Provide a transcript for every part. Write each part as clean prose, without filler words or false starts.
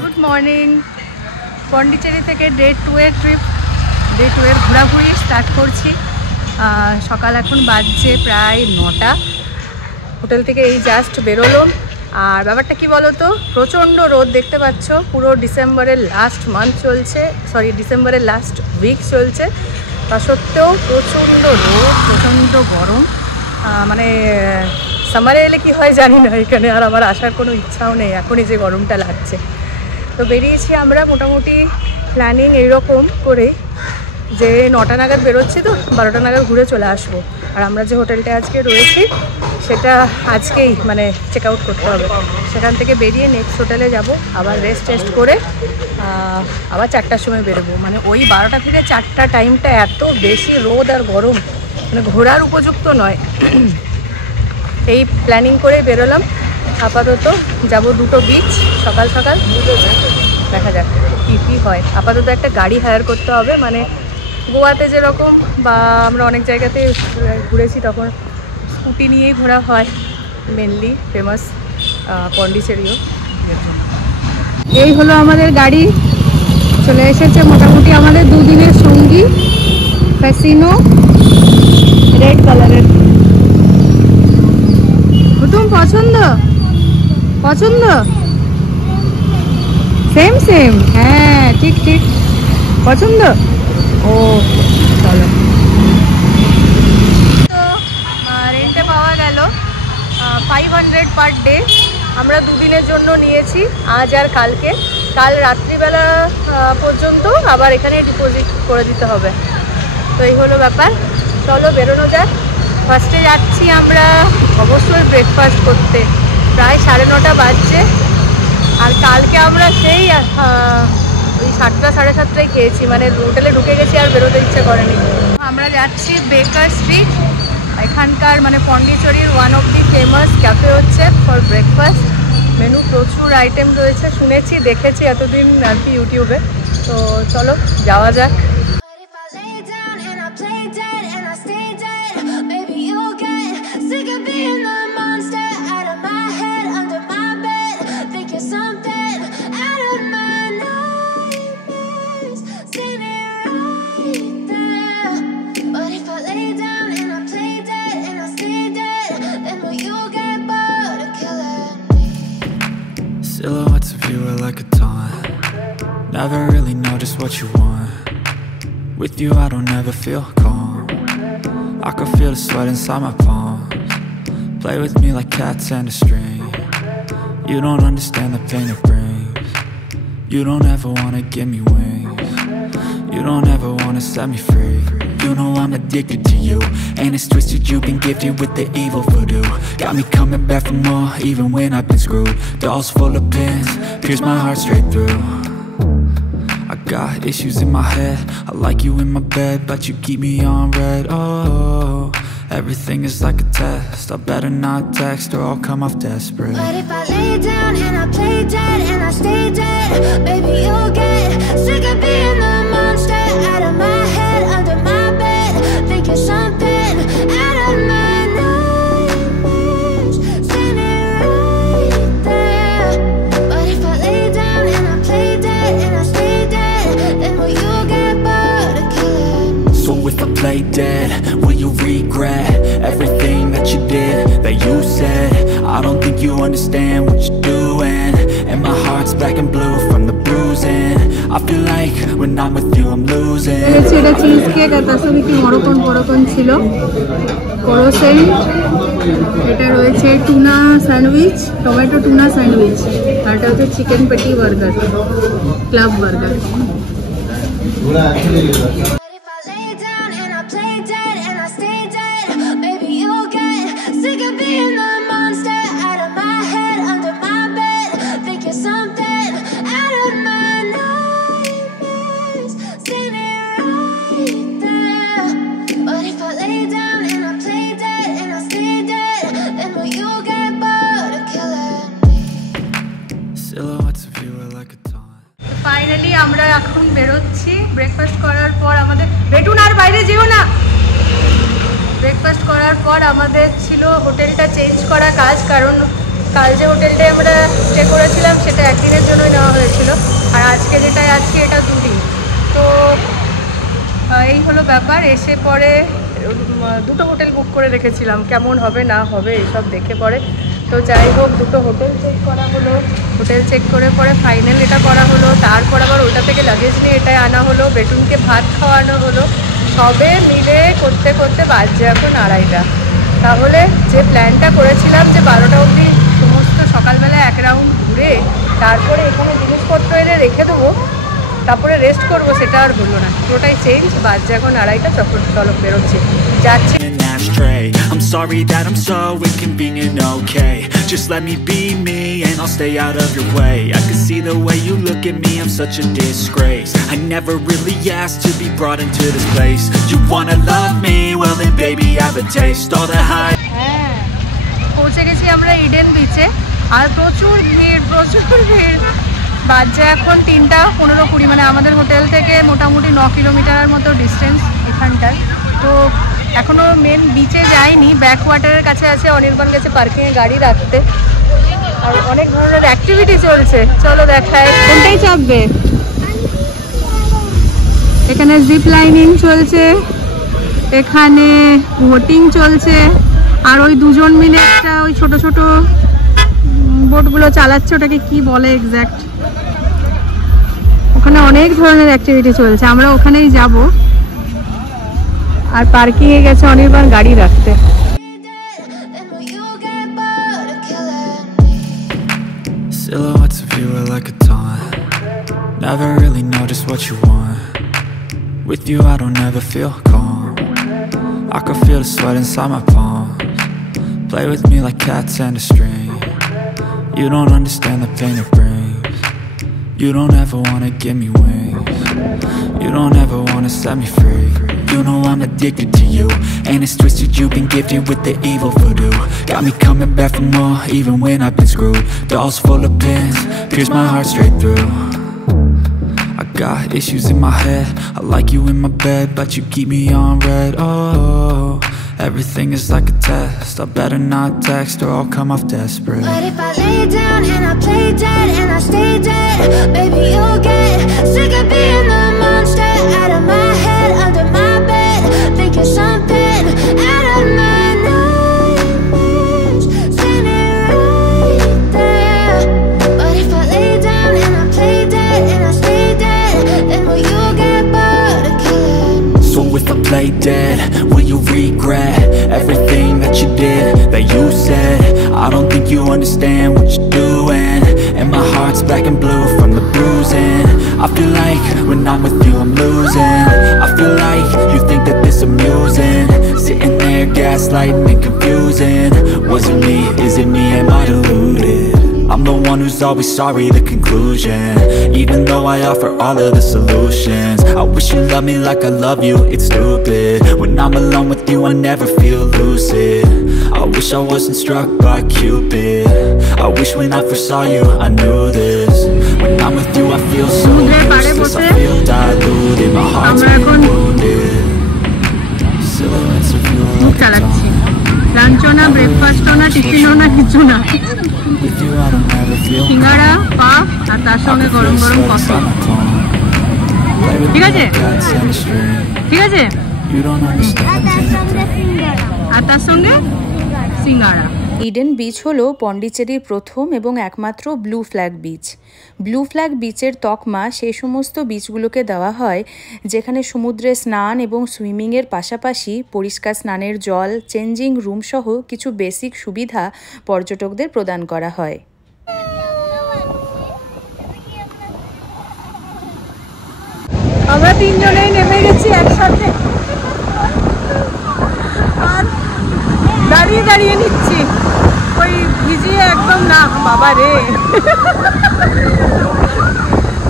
Good morning. Pondicherry থেকে day 2 এর trip, day 2 এর ঘোরাঘুরি স্টার্ট করছি। সকাল এখন বাজছে প্রায় 9টা। হোটেল থেকে এই জাস্ট বেরোলাম। আর ব্যাপারটা কি বলো তো, প্রচণ্ড রোদ দেখতে পাচ্ছ। পুরো ডিসেম্বরের লাস্ট মান্থ চলছে, ডিসেম্বরের লাস্ট উইক চলছে। তা সত্ত্বেও প্রচণ্ড রোদ, প্রচণ্ড গরম। মানে সামারে এলে কি হয় জানি না, এখানে আর আমার আসার কোনো ইচ্ছাও নেই, এখনই যে গরমটা লাগছে। তো বেরিয়েছি আমরা মোটামুটি প্ল্যানিং এইরকম করে যে 9টা নাগাদ বেরোচ্ছি, তো 12টা নাগাদ ঘুরে চলে আসবো। আর আমরা যে হোটেলটা আজকে রয়েছি সেটা আজকেই মানে চেক আউট করতে হবে। সেখান থেকে বেরিয়ে নেক্সট হোটেলে যাব, আবার রেস্ট করে আবার 4টার সময় বেরোবো। মানে ওই 12টা থেকে 4টা টাইমটা এত বেশি রোদ আর গরম, মানে ঘোরার উপযুক্ত নয়। এই প্ল্যানিং করে বেরোলাম। আপাতত যাব 2টো বিচ সকাল সকাল, দেখা যাক কী হয়। আপাতত একটা গাড়ি হায়ার করতে হবে, মানে গোয়াতে যেরকম বা আমরা অনেক জায়গাতে ঘুরেছি তখন স্কুটি নিয়েই ঘোরা হয় মেনলি, ফেমাস পন্ডিচেরিও। এই হলো আমাদের গাড়ি, চলে এসেছে মোটামুটি আমাদের 2 দিনের সঙ্গী, ফ্যাসিনো রেড কালারের। তুমি পছন্দ সেম হ্যাঁ, ঠিক পছন্দ। ও চলো, তো রেন্টে পাওয়া গেল 500 পার ডে। আমরা 2 দিনের জন্য নিয়েছি, আজ আর কালকে। কাল রাত্রিবেলা পর্যন্ত আবার এখানে ডিপোজিট করে দিতে হবে। তো এই হলো ব্যাপার। চলো বেরোনো যাক। ফার্স্টে যাচ্ছি আমরা অবশ্যই ব্রেকফাস্ট করতে, প্রায় 9:30 বাজছে। আর কালকে আমরা সেই ওই 7টা 7:30টায় খেয়েছি, মানে হোটেলে ঢুকে গেছি আর বেরোতে ইচ্ছে করেনি। আমরা যাচ্ছি বেকার স্ট্রিট, এখানকার মানে পন্ডিচেরির one of the famous cafe হচ্ছে ফর ব্রেকফাস্ট। মেনু প্রচুর আইটেম রয়েছে, শুনেছি দেখেছি এতদিন আর কি ইউটিউবে। তো চলো যাওয়া যাক। Silhouettes of you are like a taunt. Never really know just what you want. With you I don't ever feel calm. I can feel the sweat inside my palms. Play with me like cats and a string. You don't understand the pain it brings. You don't ever wanna give me wings. You don't ever wanna set me free. You know I'm addicted to you, and it's twisted, you've been gifted with the evil voodoo. Got me coming back for more, even when I've been screwed. Dolls full of pins, pierce my heart straight through. I got issues in my head, I like you in my bed, but you keep me on red. Oh, everything is like a test, I better not text or I'll come off desperate. But if I lay down and I play dead and I stay dead, baby you'll get sick of being the monster out of my head, under my bed, thinking something out of my nightmares, standing right there. But if I lay down and I play dead and I stay dead, then will you get bored of killing me? So if I play dead, will you regret everything that you did, that you said? I don't think you understand what you're doing, and my heart's black and blue from the bruising. I feel like when I'm with you I'm losing. এটা cheese cake, আর তার সঙ্গে কি মরকন ছিল, croissant. এটা রয়েছে tuna sandwich, tomato tuna sandwich. আর এটা হচ্ছে chicken patty burger, club burger. Sick of being the monster out of my head, under my bed, thinking something out of my nightmares, standing right there. But if I lay down and I play dead and I stay dead, then will you get bored of killing me? Silhouettes of you are like a taunt. Finally আমরা এখন বেরোচ্ছি breakfast করার পর। আমাদের বেটুন আর বাইরে যেও না, breakfast করার পর আমাদের ছিল হোটেলটা চেঞ্জ করা কাজ, কারণ কাল যে হোটেলটায় আমরা স্টে করেছিলাম সেটা একদিনের জন্যই নেওয়া হয়েছিল, আর আজকে যেটায় আজকে এটা 2 দিন। তো এই হলো ব্যাপার। এসে পরে 2টো হোটেল বুক করে রেখেছিলাম, কেমন হবে না হবে এইসব দেখে পরে। তো যাই হোক, 2টো হোটেল চেক করা হলো, হোটেল চেক করে পরে ফাইনাল এটা করা হলো। তারপর আবার ওটা থেকে লাগেজ নিয়ে এটাই আনা হলো, বেটুনকে ভাত খাওয়ানো হলো। সবে মিলে করতে করতে বাজছে এখন 2:30। তাহলে যে প্ল্যানটা করেছিলাম যে 12টা অবধি সমস্ত সকালবেলা এক রাউন্ড ঘুরে তারপরে এখানে জিনিসপত্র এনে রেখে দেবো, তারপরে রেস্ট করবো, সেটা আর হলো না। পুরোটাই চেঞ্জ। বাজছে এখন 2:30। চলো বেরোচ্ছি, যাচ্ছি। I'm sorry that I'm so inconvenient, okay? Just let me be me and I'll stay out of your way. I can see the way you look at me, I'm such a disgrace. I never really asked to be brought into this place. You wanna love me? Well then baby I have a taste. All the hype. হ্যাঁ, পৌঁছে গেছি আমরা Eden বিচে, আর প্রচুর ভিড়। বাজছে এখন 3:15-20, মানে আমাদের হোটেল থেকে মোটামুটি 9 কিলোমিটারের মতো ডিস্টেন্স এখানটায়। তো এখনও মেন বিচে যায়নি, ব্যাক ওয়াটারের কাছে আছে। অনির্বাণ গেছে পার্কিংয়ে গাড়ি রাখতে, আর অনেক ধরনের অ্যাক্টিভিটি চলছে। চলো দেখায়, কোনটাই চাপবে। এখানে জিপ লাইনিং চলছে, এখানে বোটিং চলছে, আর ওই 2জন মিলে একটা ওই ছোট ছোট বোটগুলো চালাচ্ছে, ওটাকে কি বলে এক্স্যাক্ট। ওখানে অনেক ধরনের অ্যাক্টিভিটি চলছে, আমরা ওখানেই যাব। আর পার্কিংয়ে গেছে অনির্বাণ গাড়ি রাখতে। Silhouettes of you are like a taunt. Never really know just what you want. With you I don't ever feel calm. I can feel the sweat inside my palms. Play with me like cats and a string. You don't understand the pain it brings. You don't ever wanna give me wings. You don't ever wanna set me free. You know I'm addicted to you, and it's twisted, you've been gifted with the evil voodoo. Got me coming back for more, even when I've been screwed. Dolls full of pins, pierce my heart straight through. I got issues in my head, I like you in my bed, but you keep me on red. Oh, everything is like a test, I better not text or I'll come off desperate. But if I lay down and I play dead and I stay dead, baby you'll get sick of being the monster out of my head, under my bed, thinking something out of my nightmares, standing right there. But if I lay down and I play dead and I stay dead, then will you get bored of killing me? So if I play dead, will you regret everything that you did, that you said? I don't think you understand what you're doing, and my heart's black and blue from the bruising. I feel like when I'm with you I'm losing. I feel like you think that this amusing, sitting there gaslighting and confusing. Was it me? Is it me? Am I deluded? I'm the one who's always sorry, the conclusion. Even though I offer all of the solutions, I wish you loved me like I love you, it's stupid. When I'm alone with you I never feel lucid. I wish I wasn't struck by Cupid. I wish when I first saw you I knew this. When I'm with you I feel so useless, I feel diluted, my heart's been wounded. Silhouettes of you are like a taunt. লাঞ্চও না, ব্রেকফাস্টও না, টিফিনও না, কিছু না। With you I don't ever feel সিঙ্গারা, পাপ, আর তার সঙ্গে গরম গরম কফি। ঠিক আছে, ঠিক আছে, You don't understand the pain. আর তার সঙ্গে সিঙ্গারা। ইডেন বিচ হলো পন্ডিচেরির প্রথম এবং একমাত্র blue flag beach. Blue flag বিচের তকমা সেই সমস্ত বিচগুলোকে দেওয়া হয় যেখানে সমুদ্রে স্নান এবং সুইমিংয়ের পাশাপাশি পরিষ্কার স্নানের জল, চেঞ্জিং রুম সহ কিছু বেসিক সুবিধা পর্যটকদের প্রদান করা হয়। আমরা 3 জনেই নেমে গেছি একসাথে, আর দাঁড়িয়ে দাঁড়িয়ে নিচ্ছি, ওই ভিজিয়ে একদম না বাবা রে।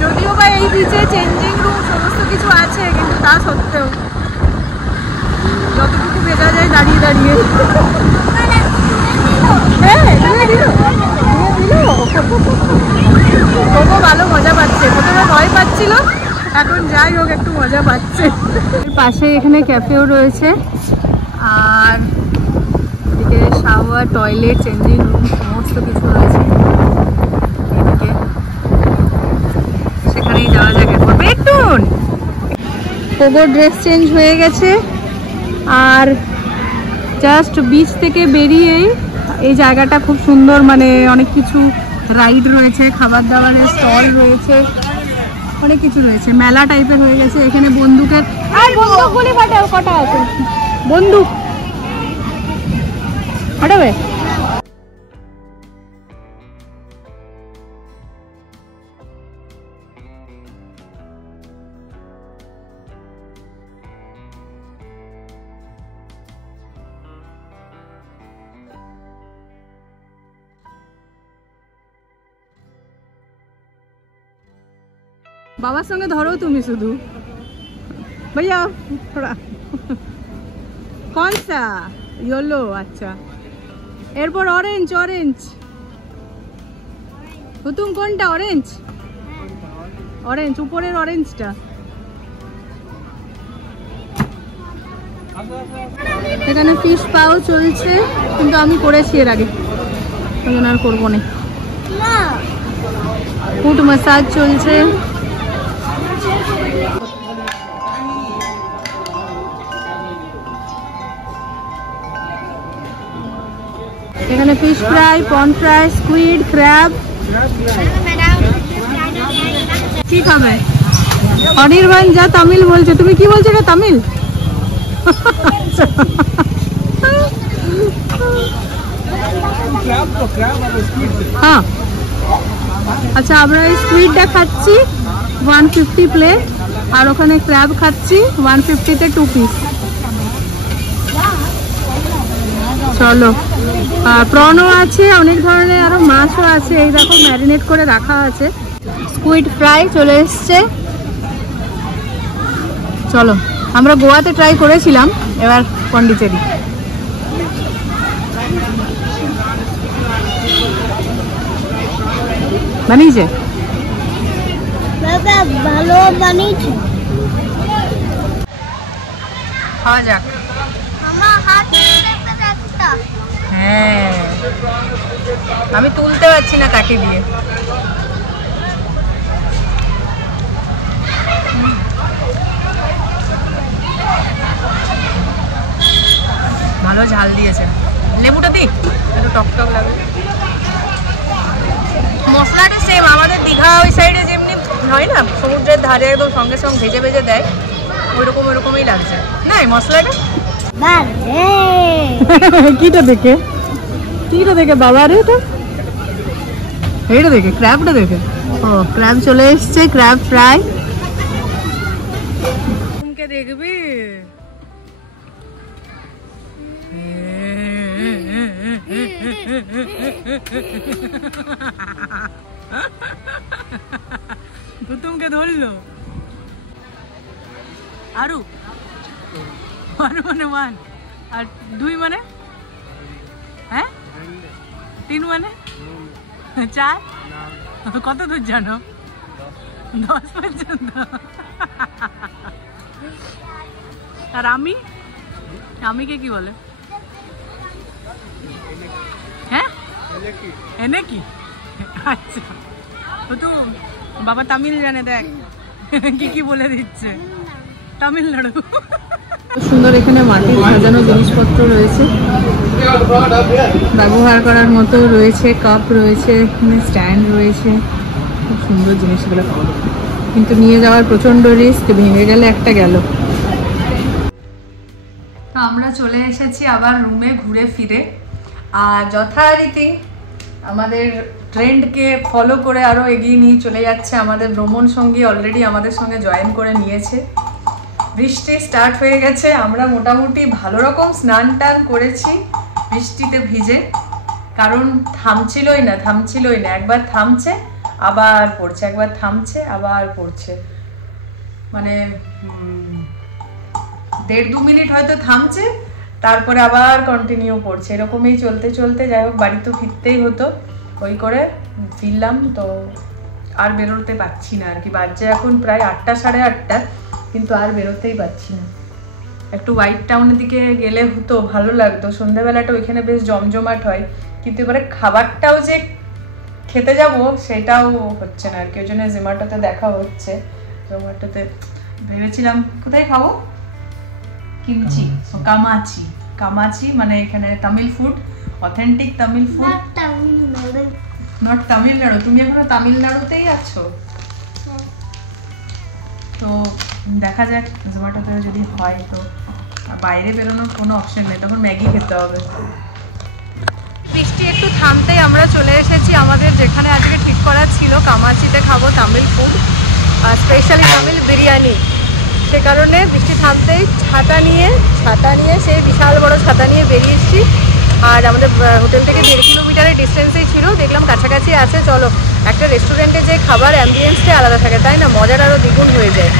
যদিও বা এই বিচে চেঞ্জিং রুম সমস্ত কিছু আছে, কিন্তু তা সত্ত্বেও যতটুকু ভেজা যায় দাঁড়িয়ে দাঁড়িয়ে। তবুও ভালো মজা পাচ্ছে, প্রথমে ভয় পাচ্ছিল, এখন যাই হোক একটু মজা পাচ্ছে। পাশে এখানে ক্যাফেও রয়েছে, আর এদিকে শাওয়ার, টয়লেট, চেঞ্জিং রুম সমস্ত কিছু রয়েছে। এদিকে সেখানেই যাওয়া যাক একবার। একটুন পোগোর ড্রেস চেঞ্জ হয়ে গেছে আর জাস্ট বিচ থেকে বেরিয়েই এই জায়গাটা খুব সুন্দর, মানে অনেক কিছু রাইড রয়েছে, খাবার দাবারের স্টল রয়েছে, অনেক কিছু রয়েছে, মেলা টাইপের হয়ে গেছে। এখানে বন্দুকের বন্দুকগুলি কটা আছে, বন্দুক হটাবে। বাবার সঙ্গে ধরো তুমি শুধু भैया थोड़ा कौन सा येलो। अच्छा एरपर ऑरेंज ऑरेंज तुम কোনটা অরেঞ্জ অরেঞ্জ উপরের অরেঞ্জটা। এখানে ফিশ পাও চলছে কিন্তু আমি করেছি এর আগে, ওই জন্য আর করবো না। ফুট ম্যাসাজ চলছে। এখানে ফিশ ফ্রাই, পন ফ্রাই, স্কুইড, ক্র্যাব। কি খাবে? অনির্বাণ যা তামিল বলছে, তুমি কি বলছো এটা তামিল? হ্যাঁ আচ্ছা, আমরা এই স্কুইডটা খাচ্ছি 150 প্লেট, আর ওখানে ক্র্যাব খাচ্ছি 150-তে 2 পিস। চলো, প্রনও আছে, অনেক ধরনের আরো মাছও আছে, এই দেখো ম্যারিনেট করে রাখা আছে। স্কুইড ফ্রাই চলে এসছে। চলো, আমরা গোয়াতে ট্রাই করেছিলাম, এবার পন্ডিচেরি। বানিয়েছে ভালো বানিয়েছে। খাওয়া যাক। হ্যাঁ, আমি তুলতে পারছি না কাঠি দিয়ে। ভালো ঝাল দিয়েছে। লেবুটা দিই, একটু টক টক লাগবে। মশলাটা সেম আমাদের দীঘা ওই সাইডে যেমনি হয় না, সমুদ্রের ধারে একদম সঙ্গে সঙ্গে ভেজে ভেজে দেয়, ওইরকমই লাগছে না এই মশলাটা। কিটা দেখে বাবা রে, এটা দেখে ক্র্যাবটা দেখে। ও ক্র্যাব চলে এসছে, ক্র্যাব ফ্রাই। তুমি দেখবি তুমকে ধরলো আরু মানে 1 আর 2 মানে, হ্যাঁ 3 মানে 4, কত দূর জানো? 10 পর্যন্ত। আর আমিকে কি বলে? হ্যাঁ এনে কি? আচ্ছা, তো বাবা তামিল জানে, দেখ কি বলে দিচ্ছে, তামিলনাড়ু। সুন্দর এখানে মাটির সাজানো জিনিসপত্র রয়েছে, ব্যবহার করার মতো রয়েছে, কাপ রয়েছে, এখানে স্ট্যান্ড রয়েছে, খুব সুন্দর জিনিসগুলো। কিন্তু নিয়ে যাওয়ার প্রচণ্ড রিস্ক, ভেঙে গেলে একটা গেল। তো আমরা চলে এসেছি আবার রুমে ঘুরে ফিরে, আর যথারীতি আমাদের ট্রেন্ডকে ফলো করে আরও এগিয়ে নিয়ে চলে যাচ্ছে আমাদের ভ্রমণ সঙ্গী। অলরেডি আমাদের সঙ্গে জয়েন করে নিয়েছে। বৃষ্টি স্টার্ট হয়ে গেছে, আমরা মোটামুটি ভালো রকম স্নান টান করেছি বৃষ্টিতে ভিজে, কারণ থামছিলই না। একবার থামছে আবার পড়ছে, একবার থামছে আবার পড়ছে, মানে 1.5-2 মিনিট হয়তো থামছে, তারপরে আবার কন্টিনিউ পড়ছে। এরকমই চলতে চলতে যাই হোক বাড়ি তো ফিরতেই হতো, ওই করে ফিরলাম। তো আর বেরোতে পারছি না আর কি, বাজছে এখন প্রায় 8টা 8:30, কিন্তু আর বেরোতেই পারছি না। একটু হোয়াইট টাউনের দিকে গেলে হতো, ভালো লাগতো, সন্ধ্যাবেলাটা ওইখানে বেশ জমজমাট হয়। কিন্তু এবারে খাবারটাও যে খেতে যাব সেটাও হচ্ছে না আর কি, ওই জন্য জোম্যাটোতে দেখা হচ্ছে। জোম্যাটোতে ভেবেছিলাম কোথায় খাবো, কিমচি, কামাচি। কামাচি মানে এখানে Tamil food, authentic Tamil food. Not Tamil Nadu, তুমি এখনো তামিলনাড়ুতেই আছো। তো দেখা যাক জোম্যাটোতে যদি হয় তো, বাইরে বেরোনোর কোনো অপশন নেই, তখন ম্যাগি খেতে হবে। বৃষ্টি একটু থামতেই আমরা চলে এসেছি আমাদের যেখানে আজকে ঠিক করা ছিল, কামাচিতে খাবো তামিল ফুড, স্পেশালি তামিল বিরিয়ানি। সে কারণে বৃষ্টি থামতেই ছাতা নিয়ে সেই বিশাল বড় ছাতা নিয়ে বেরিয়েছি। আর আমাদের হোটেল থেকে 1.5 কিলোমিটারের ডিস্টেন্সেই ছিল, দেখলাম কাছাকাছি আছে, চলো একটা রেস্টুরেন্টে যে খাবার অ্যাম্বিয়েন্সটাই আলাদা থাকে, তাই না, মজার আরও দ্বিগুণ হয়ে যায়।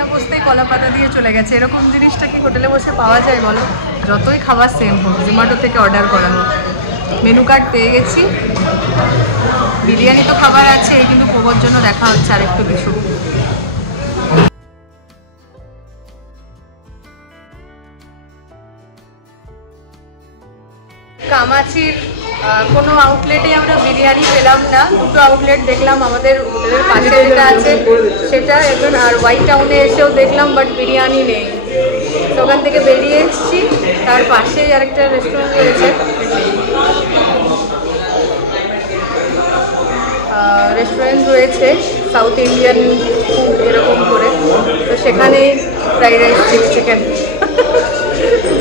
না বসতেই কলা পাতা দিয়ে চলে গেছে, এরকম জিনিসটা কি হোটেলে বসে পাওয়া যায় বলো? যতই খাবার সেম হোক, জোম্যাটো থেকে অর্ডার করা হোক। মেনু কার্ড পেয়ে গেছি, বিরিয়ানি তো খাবার আছে, কিন্তু পোগোর জন্য দেখা হচ্ছে আরেকটু কিছু। কামাচির কোনো আউটলেটে আমরা বিরিয়ানি পেলাম না, দুটো আউটলেট দেখলাম, আমাদের হোটেলের পাশে যেটা আছে সেটা এখন, আর হোয়াইট টাউনে এসেও দেখলাম, বাট বিরিয়ানি নেই। তো ওখান থেকে বেরিয়ে এসেছি, তার পাশেই আরেকটা রেস্টুরেন্ট রয়েছে, সাউথ ইন্ডিয়ান ফুড এরকম করে, তো সেখানে ফ্রাইড রাইস, চিকেন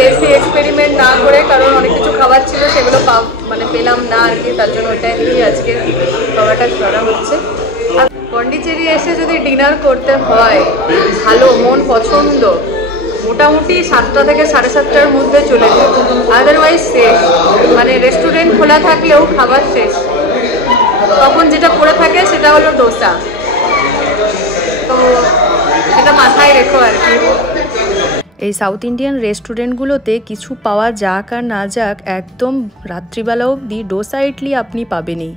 বেশি এক্সপেরিমেন্ট না করে, কারণ অনেক কিছু খাবার ছিল সেগুলো পেলাম না আর কি, তার জন্য ওটাই নিয়ে আজকে খাবারটা করা হচ্ছে। আর পন্ডিচেরি এসে যদি ডিনার করতে হয় ভালো, মন পছন্দ, মোটামুটি 7টা থেকে 7:30টার মধ্যে চলে যায়, আদারওয়াইজ শেষ, মানে রেস্টুরেন্ট খোলা থাকলেও খাবার শেষ। তখন যেটা পড়ে থাকে সেটা হলো ডোসা, তো সেটা মাথায় রেখো আর কি। এই সাউথ ইন্ডিয়ান রেস্টুরেন্টগুলোতে কিছু পাওয়া যাক আর না যাক, একদম রাত্রিবেলা অবধি ডোসা ইডলি আপনি পাবেনই।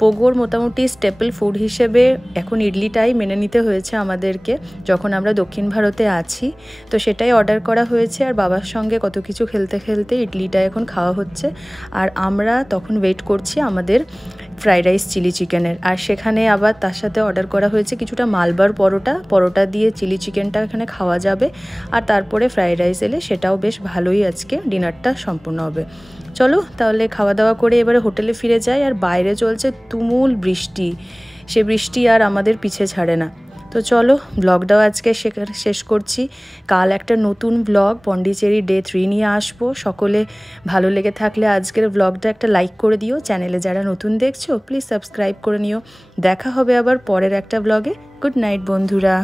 পোগোর মোটামুটি স্টেপল ফুড হিসেবে এখন ইডলিটাই মেনে নিতে হয়েছে আমাদেরকে, যখন আমরা দক্ষিণ ভারতে আছি, তো সেটাই অর্ডার করা হয়েছে। আর বাবার সঙ্গে কত কিছু খেলতে খেলতে ইডলিটা এখন খাওয়া হচ্ছে, আর আমরা তখন ওয়েট করছি আমাদের ফ্রাইড রাইস চিলি চিকেনের। আর সেখানে আবার তার সাথে অর্ডার করা হয়েছে কিছুটা মালবার পরোটা দিয়ে চিলি চিকেনটা এখানে খাওয়া যাবে, আর তারপরে ফ্রাইড রাইস এলে সেটাও বেশ ভালোই আজকে ডিনারটা সম্পূর্ণ হবে। চলো তাহলে খাওয়া দাওয়া করে এবারে হোটেলে ফিরে যাই। আর বাইরে চলছে তুমুল বৃষ্টি, সে বৃষ্টি আর আমাদের পিছে ছাড়ে না। তো চলো ব্লগটাও আজকে শেষ করছি। কাল একটা নতুন ব্লগ পন্ডিচেরি ডে 3 নিয়ে আসবো। সকলে ভালো লেগে থাকলে আজকের ব্লগটা একটা লাইক করে দিও, চ্যানেলে যারা নতুন দেখছো প্লিজ সাবস্ক্রাইব করে নিও। দেখা হবে আবার পরের একটা ব্লগে। গুড নাইট বন্ধুরা।